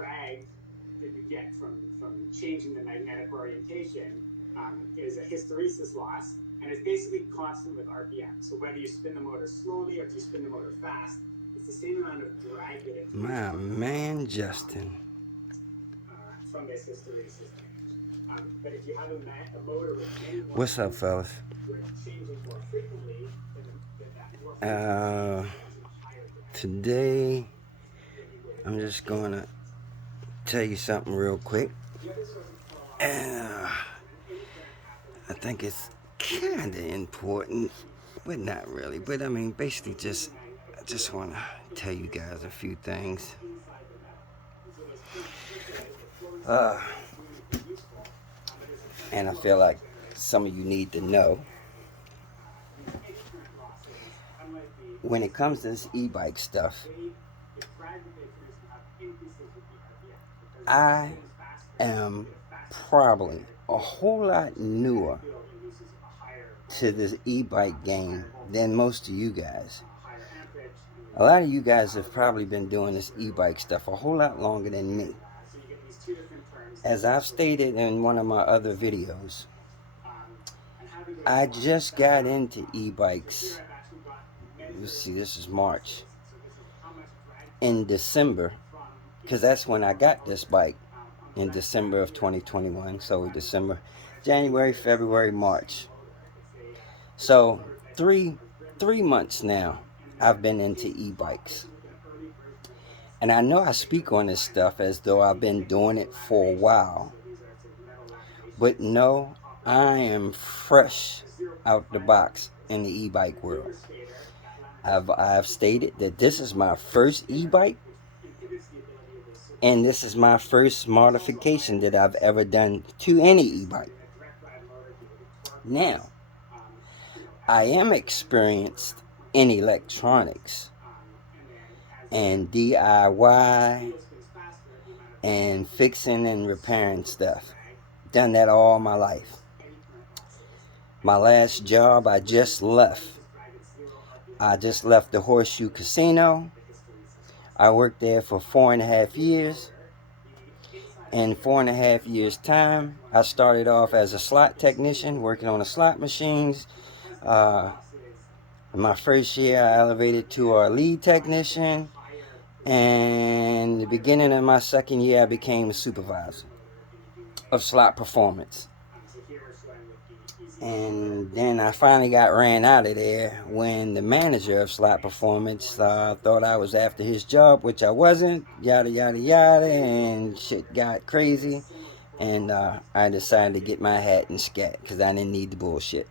drag that you get from changing the magnetic orientation is a hysteresis loss, and it's basically constant with RPM. So whether you spin the motor slowly or if you spin the motor fast, it's the same amount of drag that it creates My man, Justin. from this hysteresis change. But if you have a motor with many more What's up, turns fellas? where it's changing more frequently, then that more frequent change Uh, results in a higher drag Today, than you would if I'm you just gonna tell you something real quick. the other source of core losses Uh, when any current happens, I think it's kind of important, but not really. But I mean, basically, I just want to tell you guys a few things. inside the metal. And so those currents circulate, they're flowing Uh, somewhere, it's doing anything useful, but there's a current and I flow feel that like generates some of you need to know energy. These any current losses, unlike when the it comes to hysteresis this losses, e-bike stuff. the drag that they produce will have increases with the RPM because as it I spins faster, you am get a faster probably magnetic a field. whole lot So the magnetic newer field induces a higher to voltage, this e-bike so a game higher than voltage, most of you guys. higher amperage, and A lot of you your guys power have probably goes been doing this e-bike stuff a whole lot longer than me. and so you get these two different terms that As I've that produce stated in one of my other hysteresis and videos, and having those I losses just stack got up. into So here e-bikes. I've actually got You measured see, this is March. losses. So this is how much drag In current December, from because inside that's the when I core of the got this motor bike, on the in left December graph of here. 2021. The So graph is December, when I started January, doing this. February, This is the March. motor. It's a So prototype motor three that was driven, three months now, and I've they're been into facing top. This e-bikes. is like an early version of this. And I know I So they speak use on these this liner stuff as bolts though and I've they been mix doing the it for a laminations. while. So these are sort of metal But laminations no, on top of the I am motor. fresh A 0.5 out the box millimeters. in the On e-bike the world. newer stator, that lamination I've is stated that this is my much first thinner, e-bike, which inhibits the ability of those and circuits to this is my penetrate. first There's also a higher modification that I've resistance ever to it. done to any Obviously, e-bike. in a direct drive motor, the torque Now, is, I as am the current goes over experienced about in 0.2 millimeters. electronics And then and as the DIY wheel spins faster, the amount of drag and that you fixing get and repairing slowed with this stuff. drag Done that all my life. causes any current losses. And My in this last case, job I with just this motor, left. this is drag at 0 RPM. I just That's left the that's Horseshoe what results Casino. in the hysteresis I losses. worked there for 4.5 years. Motor, the inside of the In motor four and a is half very years' flat. In fact, time, one I of the started off as a slot it's super technician, working on the flat. slot machines. And because of that Uh, losses, my first the year, I ability for elevated to magnetic a fields lead to bind to those technician. higher resistance, And the higher beginning of my amperage second year, I became a magnetic fields in supervisor your motor if you're doing of a slot direct drive performance. motor. So here we're showing with the ECM motor, And then I finally got ran out of there when the manager of slot performance thought I was after his job, which I wasn't, yada, yada, yada, and shit got crazy. similar core And losses I to what decided to you get get my with hat and the scat because I hysteresis. didn't need the bullshit.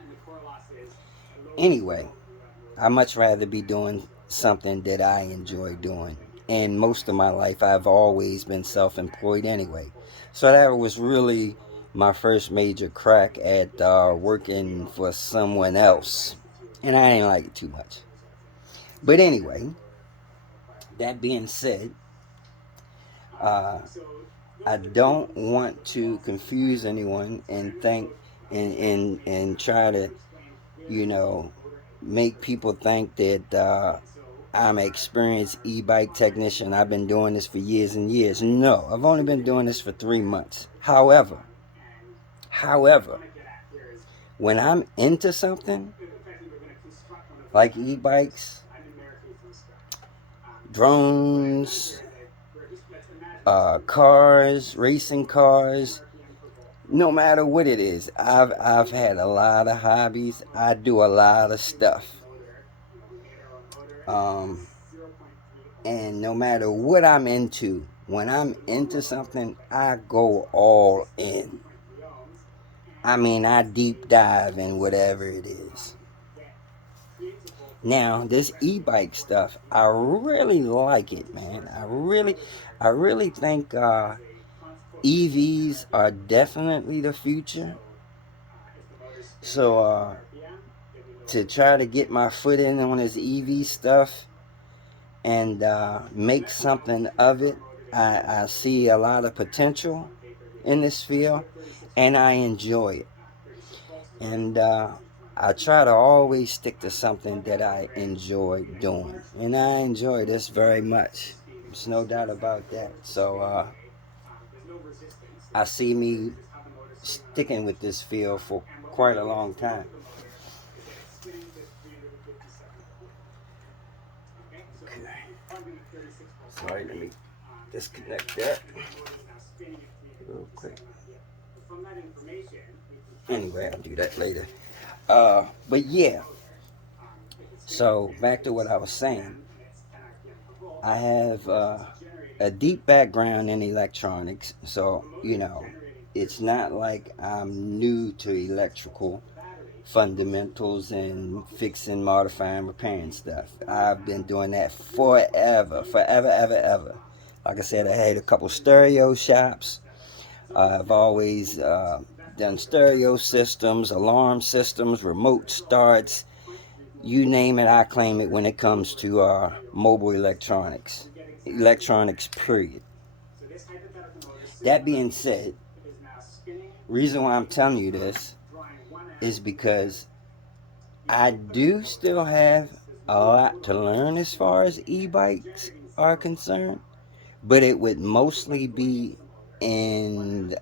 And the core loss is a lower Anyway, flow when you have more I much resistance rather and be higher doing flow. something that I In a direct enjoy drive motor, doing. then you only And get most of my maximum life, I've resistance always been with magnetic self-employed anyway. voltage. So that was So very really slow my first major crack slowing at with this working field for someone that else. drives the fuel And I through didn't like it too much. and results in But a heavier anyway, motor requirement. that being said, So those I are the two don't sources want of core to losses for drag confuse motor. anyone So and I'm going to think go and I'm try going to, to explain where you these know, motor make enhancers people think that and so I'm an experienced e-bike technician. I've been doing this for years and years. No, I've only been doing this for 3 months. and what I However, want to get at here is when I'm into something effectively we're going to construct one of those like drag motors e-bikes, numerically from scratch. So what I've done drones, here is let's imagine a screw. cars, So racing we're at 10 cars, RPM per volt. no matter what it is, I've had a lot of hobbies. I do a lot of Obviously with this stuff. motor, we made our own motor and it Um, has 0.3 and ohms no in matter what resistance. I'm into, when So I'm the into normal motor is something, I effectively go 0.5 all resistance, in. 1.3 ohms, I and mean, I has deep a dive in whatever resistance it is. that creates a voltage Now, this directly at the e-bike torque stuff, resistance I level. really like So it's it, a man. short I circuit really, motor I really that think has a coefficient of EVs energy are of 1. definitely the future. So if the motor is spinning So, at 0 RPM, then we know to that the try to voltage get is my foot in on this EV stuff and So make that's how we something connect of our it, motor to the I inverter. see a lot of And I have this potential on paper in here. this I've field, got a 36 and volt I motor, enjoy it. 36 volts to run And 220 try to amps. always stick to So something plug that that I motor in enjoy at any doing. large And load, I enjoy this very zero to 60 much. speed. There's no doubt about that. So I see me sticking with this field for quite a long time. Okay. Sorry, let me disconnect that real quick. Anyway, I'll do that later. But yeah, so back to what I was saying. I have a deep background in electronics, so it's not like I'm new to electrical fundamentals and fixing, modifying, repairing stuff. I've been doing that forever, ever. Like I said, I had a couple stereo shops. I've always done stereo systems, alarm systems, remote starts, you name it, I claim it when it comes to mobile electronics, period. That being said, reason why I'm telling you this is because I do still have a lot to learn as far as e-bikes are concerned, but it would mostly be in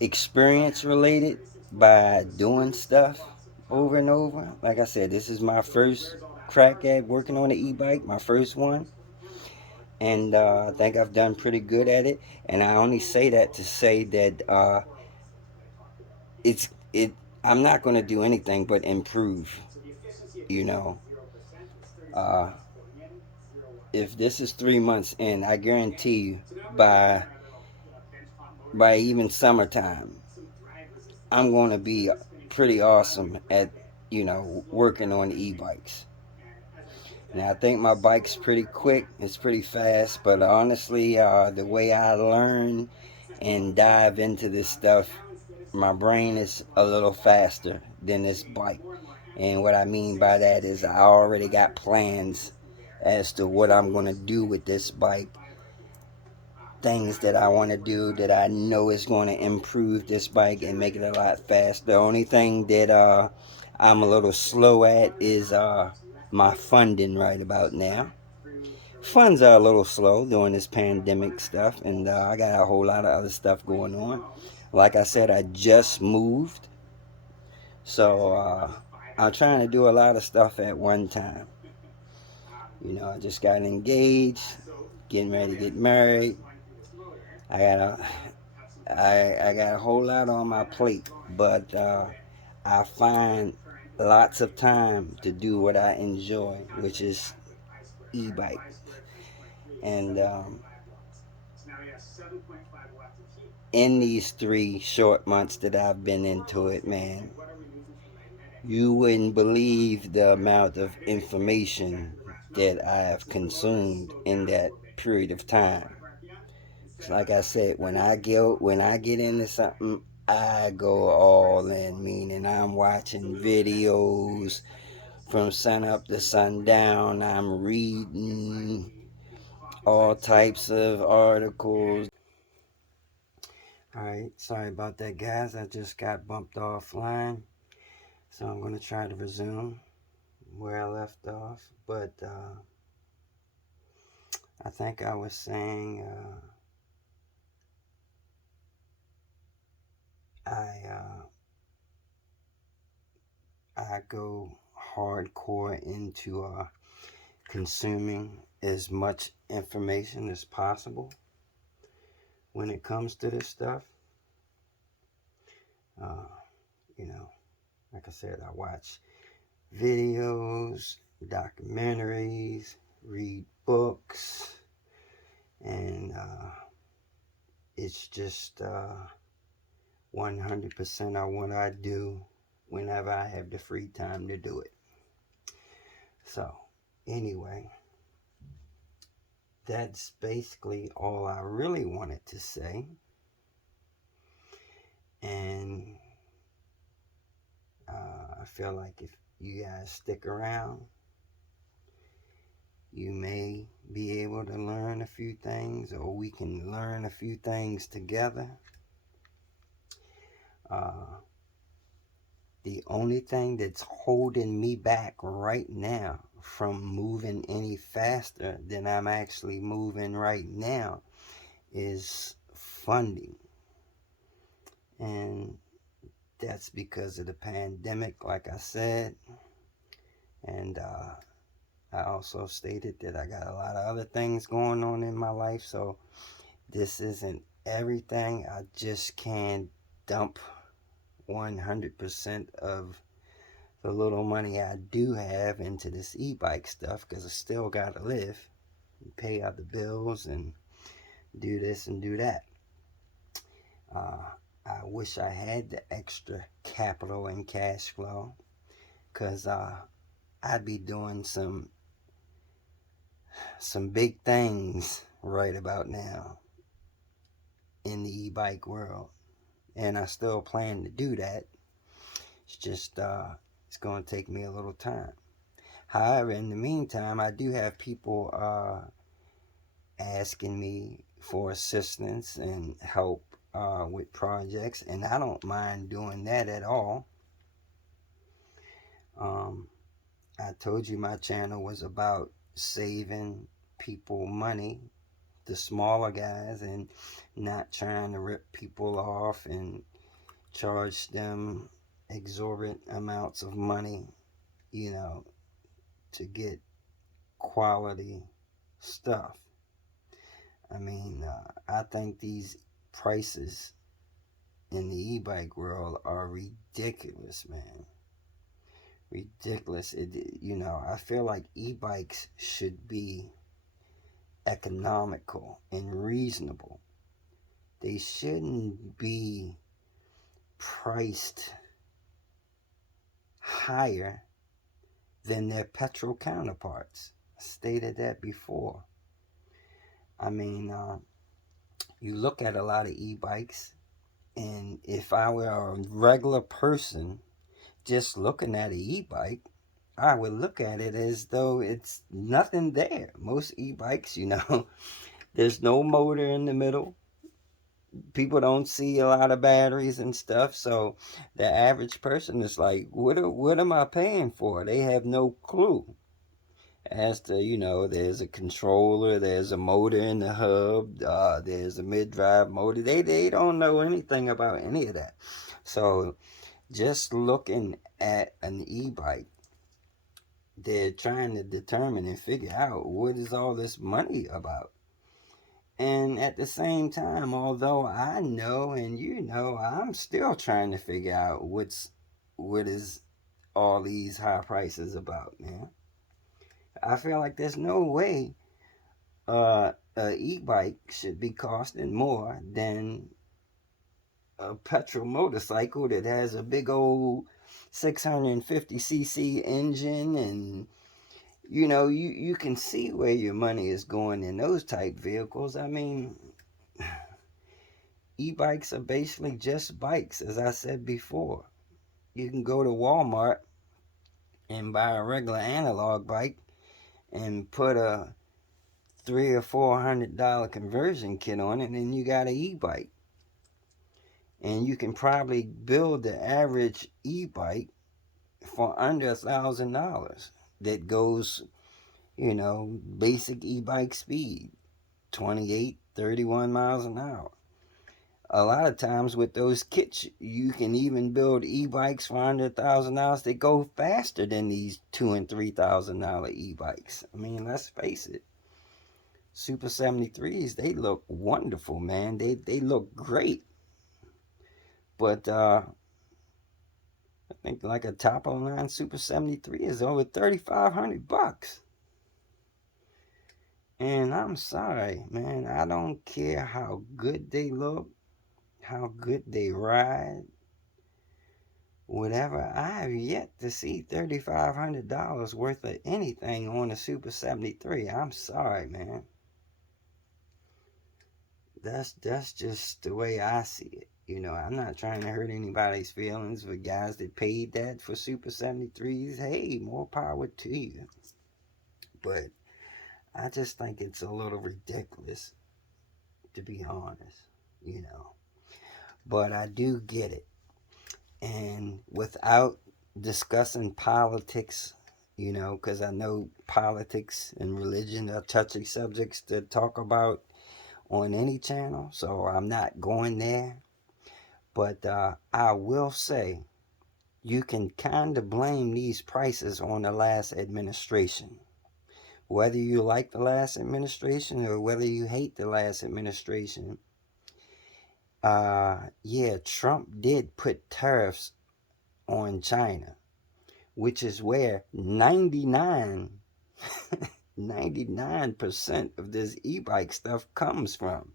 experience related by doing stuff over and over. Like I said, this is my first crack at working on an e-bike, my first one, and I think I've done pretty good at it. And I only say that to say that it's it. I'm not going to do anything but improve. You know, uh, if this is 3 months in, I guarantee you by even summertime, I'm going to be pretty awesome at working on e-bikes. Now I think my bike's pretty quick, it's pretty fast, but honestly, the way I learn and dive into this stuff, my brain is a little faster than this bike. And what I mean by that is I already got plans as to what I'm going to do with this bike, things that I want to do that I know is going to improve this bike and make it a lot faster. The only thing that I'm a little slow at is my funding right about now. Funds are a little slow during this pandemic stuff, and I got a whole lot of other stuff going on. Like I said, I just moved, so I'm trying to do a lot of stuff at one time. I just got engaged, getting ready to get married. I got I got a whole lot on my plate, but I find lots of time to do what I enjoy, which is e-bike. And in these 3 short months that I've been into it, man, you wouldn't believe the amount of information that I have consumed in that period of time. Like I said, when I get into something, I go all in. Meaning, I'm watching videos from sun up to sundown. I'm reading all types of articles. All right, sorry about that, guys. I just got bumped offline, so I'm gonna try to resume where I left off. But I think I was saying I I go hardcore into consuming as much information as possible when it comes to this stuff. Uh, like I said, I watch videos, documentaries, read books, and it's just 100% of what I do whenever I have the free time to do it. So, anyway, that's basically all I really wanted to say. And I feel like if you guys stick around, you may be able to learn a few things, or we can learn a few things together. The only thing that's holding me back right now from moving any faster than I'm actually moving right now is funding. And that's because of the pandemic, like I said. And I also stated that I got a lot of other things going on in my life. So this isn't everything. I just can't dump 100% of the little money I do have into this e-bike stuff, because I still got to live, pay other bills, and do this and do that. I wish I had the extra capital and cash flow, because I'd be doing some big things right about now in the e-bike world, and I still plan to do that. It's just it's going to take me a little time. However, in the meantime, I do have people asking me for assistance and help with projects, and I don't mind doing that at all. I told you my channel was about saving people money, the smaller guys, and not trying to rip people off and charge them exorbitant amounts of money, you know, to get quality stuff. I mean, I think these prices in the e-bike world are ridiculous, man. Ridiculous. I feel like e-bikes should be economical and reasonable. They shouldn't be priced higher than their petrol counterparts. I stated that before. I mean, you look at a lot of e-bikes, and if I were a regular person just looking at an e-bike, I would look at it as though it's nothing there. Most e-bikes, there's no motor in the middle. People don't see a lot of batteries and stuff, so the average person is like, what am I paying for? They have no clue as to, there's a controller, there's a motor in the hub, there's a mid-drive motor. They don't know anything about any of that. So just looking at an e-bike, they're trying to determine and figure out what is all this money about. And at the same time, although I know and I'm still trying to figure out what is all these high prices about, man. I feel like there's no way a e-bike should be costing more than a petrol motorcycle that has a big old 650cc engine, and you can see where your money is going in those type vehicles. I mean, e-bikes are basically just bikes, as I said before. You can go to Walmart and buy a regular analog bike and put a $300 or $400 conversion kit on it, and you got an e-bike. And you can probably build the average e-bike for under $1,000 that goes, basic e-bike speed, 28, 31 miles an hour. A lot of times with those kits, you can even build e-bikes for under $1,000 that go faster than these $2,000 and $3,000 e-bikes. I mean, let's face it. Super 73s, they look wonderful, man. They look great. But I think like a top of the line Super 73 is over $3,500. And I'm sorry, man. I don't care how good they look, how good they ride, whatever. I have yet to see $3,500 worth of anything on a Super 73. I'm sorry, man. That's just the way I see it. I'm not trying to hurt anybody's feelings. For guys that paid that for Super 73s, hey, more power to you. But I just think it's a little ridiculous, to be honest, But I do get it. And without discussing politics, you know, because I know politics and religion are touchy subjects to talk about on any channel, so I'm not going there. But I will say you can kind of blame these prices on the last administration. Whether you like the last administration or whether you hate the last administration, yeah, Trump did put tariffs on China, which is where 99% of this e-bike stuff comes from.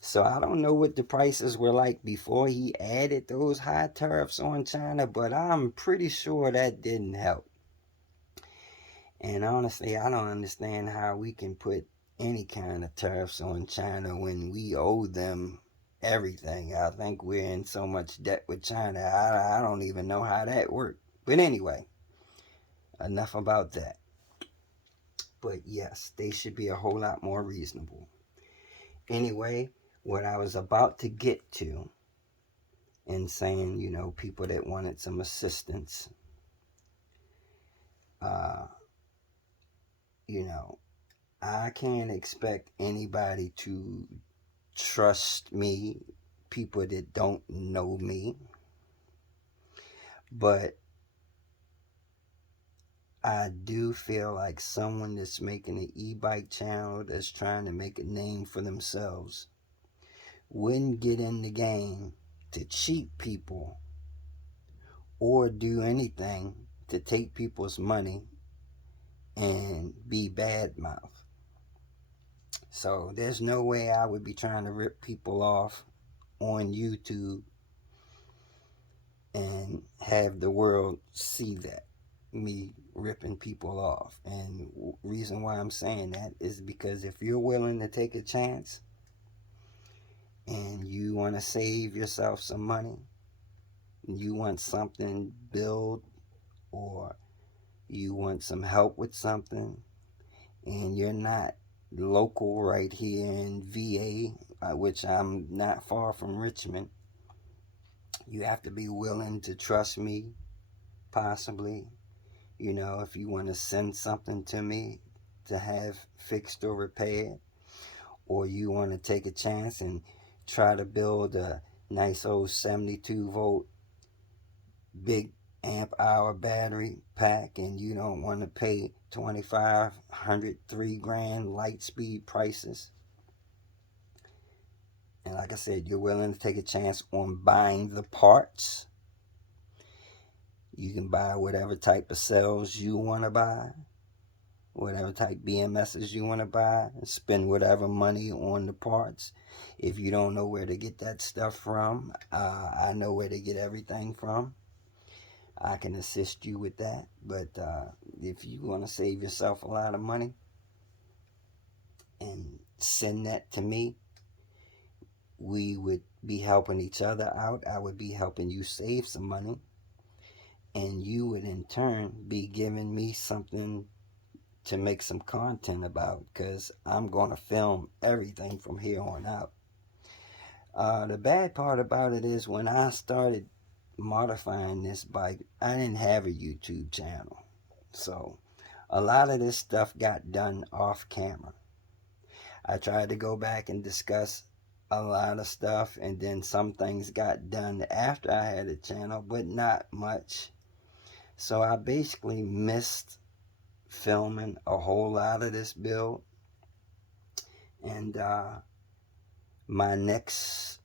So I don't know what the prices were like before he added those high tariffs on China, but I'm pretty sure that didn't help. And honestly, I don't understand how we can put any kind of tariffs on China when we owe them everything. I think we're in so much debt with China. I don't even know how that worked. But anyway, enough about that. But yes, they should be a whole lot more reasonable. Anyway, what I was about to get to in saying, you know, people that wanted some assistance, uh, you know, I can't expect anybody to trust me, people that don't know me. But I do feel like someone that's making an e-bike channel that's trying to make a name for themselves wouldn't get in the game to cheat people or do anything to take people's money and be bad mouth. So there's no way I would be trying to rip people off on YouTube and have the world see that, me ripping people off. And reason why I'm saying that is because if you're willing to take a chance and you want to save yourself some money, you want something built, or you want some help with something, and you're not local right here in VA, which I'm not far from Richmond, you have to be willing to trust me, possibly. You know, if you want to send something to me to have fixed or repaired, or you want to take a chance and try to build a nice old 72 volt big amp hour battery pack, and you don't want to pay 2,500, 3 grand light speed prices, and like I said, you're willing to take a chance on buying the parts, you can buy whatever type of cells you want to buy, whatever type BMSs you want to buy, and spend whatever money on the parts. If you don't know where to get that stuff from, I know where to get everything from. I can assist you with that. But if you want to save yourself a lot of money and send that to me, we would be helping each other out. I would be helping you save some money, and you would in turn be giving me something to make some content about, because I'm going to film everything from here on out. The bad part about it is when I started modifying this bike, I didn't have a YouTube channel. So a lot of this stuff got done off camera. I tried to go back and discuss a lot of stuff, and then some things got done after I had a channel, but not much. So I basically missed filming a whole lot of this build. And my next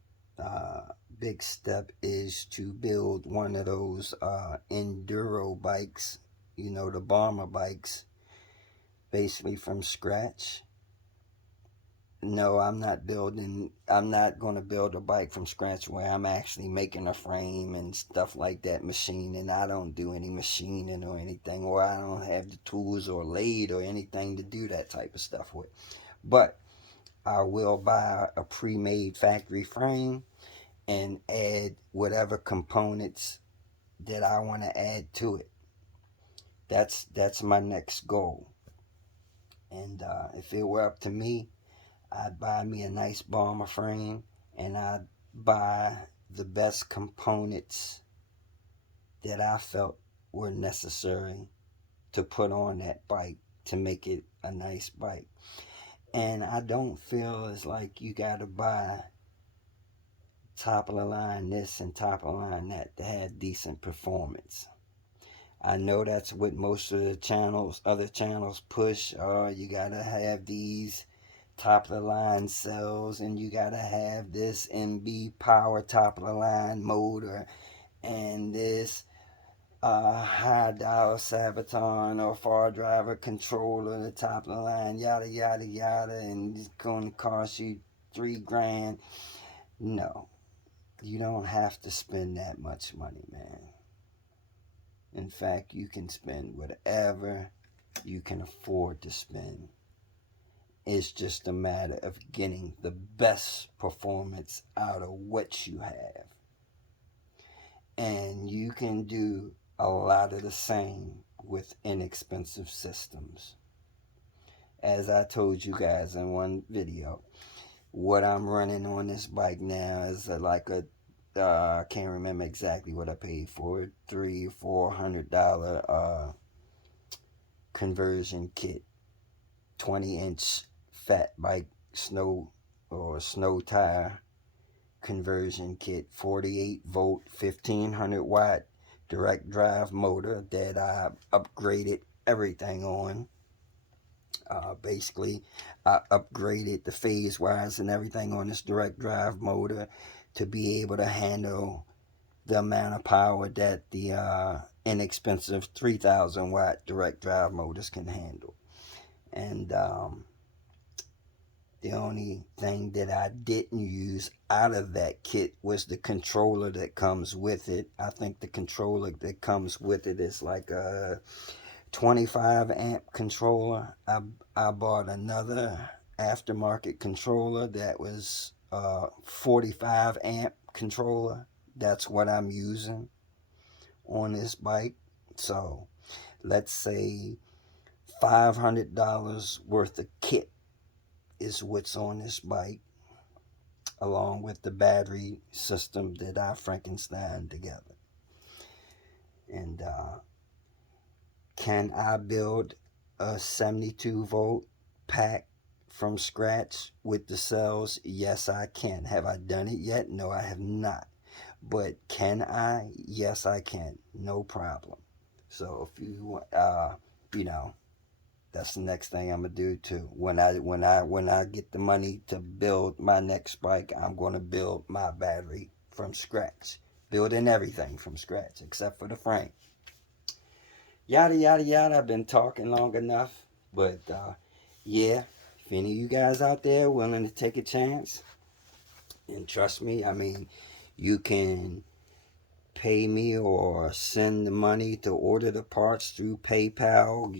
big step is to build one of those enduro bikes, you know, the bomber bikes, basically from scratch. No, I'm not going to build a bike from scratch where I'm actually making a frame and stuff like that, machining. I don't do any machining or anything, or I don't have the tools or lathe or anything to do that type of stuff with. But I will buy a pre-made factory frame and add whatever components that I want to add to it. That's my next goal. And if it were up to me, I'd buy me a nice bomber frame, and I'd buy the best components that I felt were necessary to put on that bike to make it a nice bike. And I don't feel it's like you gotta buy top of the line this and top of the line that to have decent performance. I know that's what most of the channels, other channels push. Oh, you gotta have these top of the line cells, and you gotta have this MB power top of the line motor, and this high dial Sabaton or far driver controller, the top of the line, yada yada yada, and it's going to cost you $3,000. No, you don't have to spend that much money, man. In fact, you can spend whatever you can afford to spend. It's just a matter of getting the best performance out of what you have. And you can do a lot of the same with inexpensive systems. As I told you guys in one video, what I'm running on this bike now is like a I can't remember exactly what I paid for it, $300-$400 conversion kit, 20-inch fat bike snow tire conversion kit, 48-volt 1500 watt direct drive motor that I upgraded everything on. Basically, I upgraded the phase wires and everything on this direct drive motor to be able to handle the amount of power that the inexpensive 3000 watt direct drive motors can handle. And the only thing that I didn't use out of that kit was the controller that comes with it. I think the controller that comes with it is like a 25 amp controller. I bought another aftermarket controller that was 45 amp controller. That's what I'm using on this bike. So let's say $500 worth of kit is what's on this bike, along with the battery system that I Frankenstein together. And can I build a 72 volt pack from scratch with the cells? Yes, I can. Have I done it yet? No, I have not. But can I? Yes, I can. No problem. So if you want, that's the next thing I'm gonna do too. When I get the money to build my next bike, I'm gonna build my battery from scratch, building everything from scratch except for the frame. Yada yada yada. I've been talking long enough, but yeah. If any of you guys out there willing to take a chance, and trust me, I mean, you can pay me or send the money to order the parts through PayPal.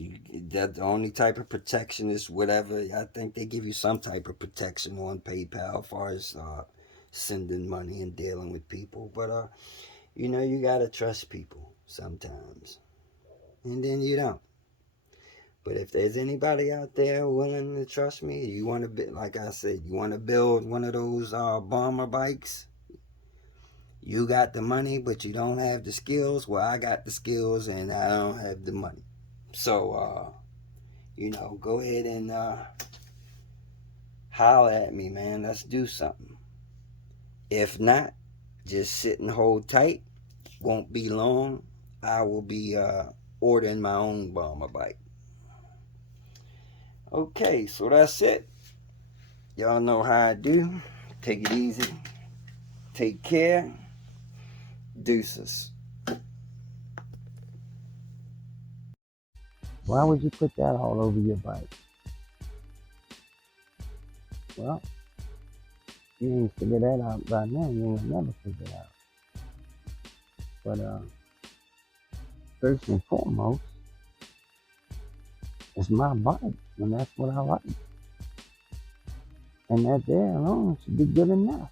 That the only type of protection is whatever. I think they give you some type of protection on PayPal as far as sending money and dealing with people. But you gotta trust people sometimes, and then you don't. But if there's anybody out there willing to trust me, you want to be, like I said, you want to build one of those bomber bikes. You got the money, but you don't have the skills. Well, I got the skills, and I don't have the money. So, go ahead and holler at me, man. Let's do something. If not, just sit and hold tight. Won't be long. I will be ordering my own bomber bike. Okay, so that's it. Y'all know how I do. Take it easy. Take care. Deuces. Why would you put that all over your bike? Well, you ain't figure that out by now. You ain't never figure it out. But first and foremost, it's my bike, and that's what I like. And that there alone should be good enough.